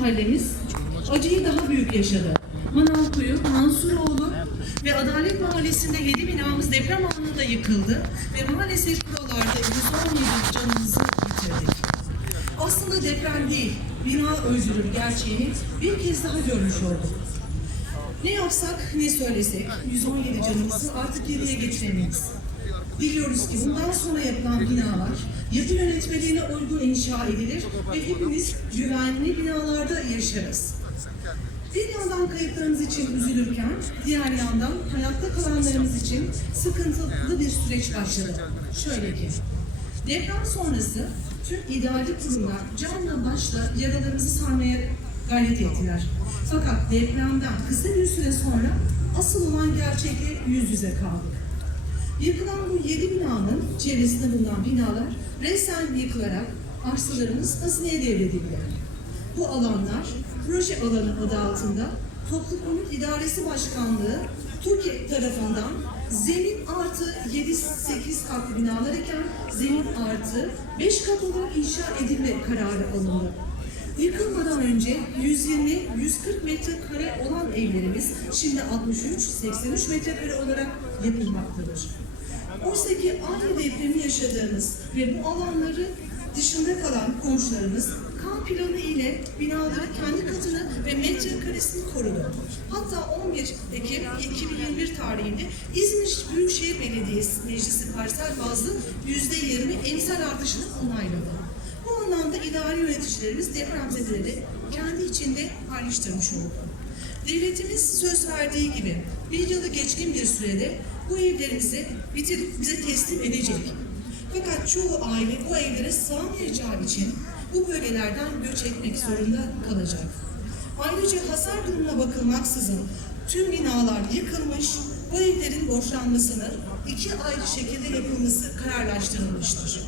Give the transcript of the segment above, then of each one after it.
mahallemiz acıyı daha büyük yaşadı. Manavkuyu, Mansuroğlu ve Adalet Mahallesi'nde 7 binamız deprem anında yıkıldı ve maalesef buralarda 117 canımızı yitirdik. Aslında deprem değil, bina öldürür gerçeğini bir kez daha görmüş olduk. Ne yapsak ne söylesek 117 canımızı artık geriye getiremeyiz. Biliyoruz ki bundan sonra yapılan binalar yapı yönetmeliğine uygun inşa edilir ve hepimiz güvenli binalarda yaşarız. Bir yandan kayıplarımız için üzülürken, diğer yandan hayatta kalanlarımız için sıkıntılı bir süreç başladı. Şöyle ki, deprem sonrası tüm idari kurumlar canla başla yaralarımızı sarmaya gayret ettiler. Fakat depremden kısa bir süre sonra asıl olan gerçekle yüz yüze kaldık. Yıkılan bu yedi binanın çevresinde bulunan binalar resmen yıkılarak arsalarımız hazineye devredildi. Bu alanlar proje alanı adı altında Toplu Konut İdaresi Başkanlığı TUKİ tarafından zemin artı 7-8 katlı binalar iken zemin artı 5 kat inşa edilme kararı alındı. Yıkılmadan önce 120-140 metrekare olan evlerimiz şimdi 63-83 metrekare olarak yapılmaktadır. Oysa ki aynı depremi yaşadığımız ve bu alanları dışında kalan komşularımız kan planı ile binaları kendi katını ve metrekaresini korudu. Hatta 11 Ekim 2021 tarihinde İzmir Büyükşehir Belediyesi Meclisi parsel bazlı %20 emsal artışını onayladı. Bu anlamda idari yöneticilerimiz depremzedeleri kendi içinde paylaştırmış oldu. Devletimiz söz verdiği gibi bir yılı geçkin bir sürede bu evlerimizi bize teslim edecek. Fakat çoğu aile bu evlere sığamayacağı için bu bölgelerden göç etmek zorunda kalacak. Ayrıca hasar durumuna bakılmaksızın tüm binalar yıkılmış, bu evlerin borçlanmasını iki ayrı şekilde yapılması kararlaştırılmıştır.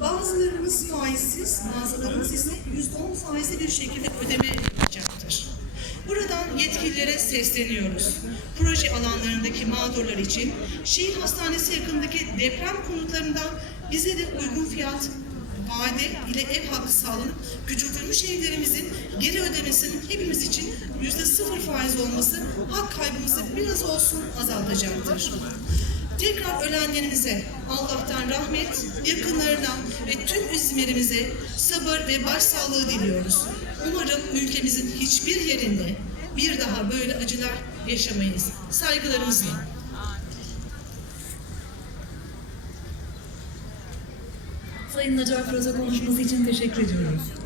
Bazılarımız faizsiz, bazılarımız ise %10 faizli bir şekilde ödeme yapacaktır. Buradan yetkililere sesleniyoruz. Proje alanlarındaki mağdurlar için şehir hastanesi yakındaki deprem konutlarından bize de uygun fiyat vade ile ev hakkı sağlanıp küçültülmüş evlerimizin geri ödemesinin hepimiz için yüzde sıfır faiz olması hak kaybımızı biraz olsun azaltacaktır. Tekrar ölenlerimize Allah'tan rahmet, yakınlarına ve tüm İzmir'imize sabır ve başsağlığı diliyoruz. Umarım ülkemizin hiçbir yerinde bir daha böyle acılar yaşamayız. Saygılarımızla. Sayın Nacar Fırat'a konuşması için teşekkür ediyoruz.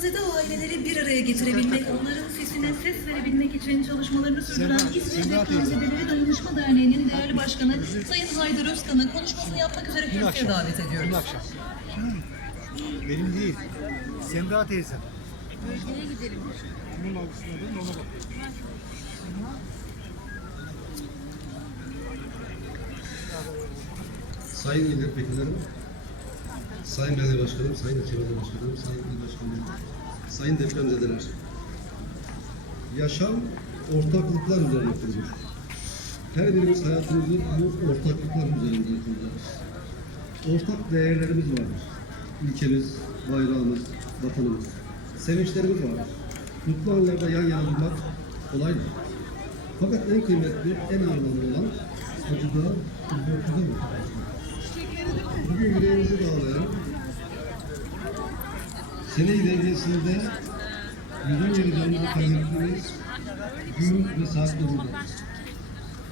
Şimdi depremzede aileleri bir araya getirebilmek, onların sesine ses verebilmek için çalışmalarını sürdüren İzmir Depremzedeleri Dayanışma Derneği'nin değerli başkanı Sayın Haydar Özkan'ı konuşmasını yapmak üzere kürsüye davet ediyoruz. Dün akşam. Benim değil. Semra teyze. Bölgeye gidelim. Kimin algısına değil ona bak. Sayın milletvekillerim, Sayın Belediye Başkanım, Sayın İlçe Belediye Başkanım, Sayın İl Sayın depremzedeler. Yaşam ortaklıklar üzerine kurulur. Her birimiz hayatımızı bu ortaklıklar üzerinde kurarız. Ortak değerlerimiz vardır. Ülkemiz, bayrağımız, vatanımız. Sevinçlerimiz vardır. Mutlu anlarda yan yana durmak kolaydır. Fakat en kıymetli, en anlamlı olan acıda, üzüntüde mi? Bugün yüreğimizi dağlayan, sene ilerleyesinde yüzün yeri canımızı kaybettiğimiz gün ve saatte burada.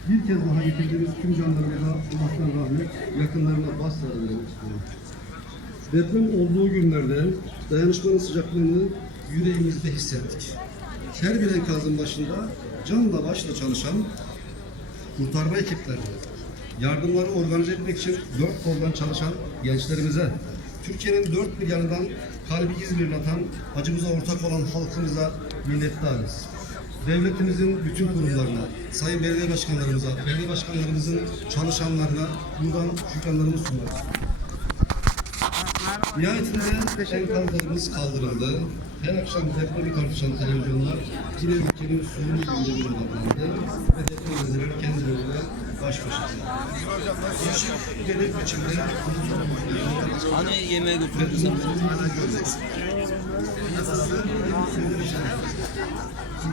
Bir kez daha yitirdiğimiz tüm canlarımıza Allah'tan rahmet, yakınlarına başsağlığı dilemek istiyorum. Deprem olduğu günlerde dayanışmanın sıcaklığını yüreğimizde hissettik. Her bir enkazın başında canla başla çalışan kurtarma ekiplerine, yardımları organize etmek için dört koldan çalışan gençlerimize, Türkiye'nin dört bir yanından kalbi İzmir'le atan, acımıza ortak olan halkımıza minnettarız. Devletimizin bütün kurumlarına, sayın belediye başkanlarımıza, belediye başkanlarımızın çalışanlarına buradan şükranlarımı sunarız. Nihayetinde enkazlarımız kaldırıldı. Her akşam depremi tartışan televizyonlar yine ülkenin sorunu gündemine odaklandı baş başa. Gerek biçimde Hani yemeğe götürüyordu sen beni? hala göreceksin.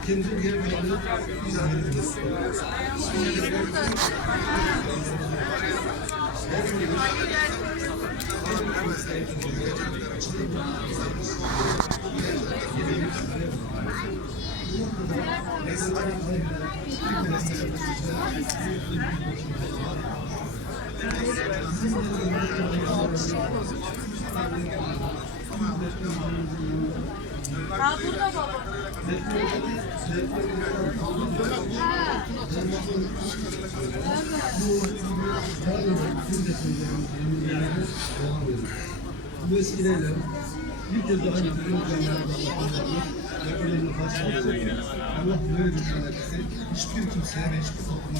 Kendi yer verdiğinde biz veririz. Bu vesileyle bir kez daha getiriyoruz yakınlarını başlayalım. Allah böyle bir sanatçısı hiçbir kimseye ve hiçbir topluma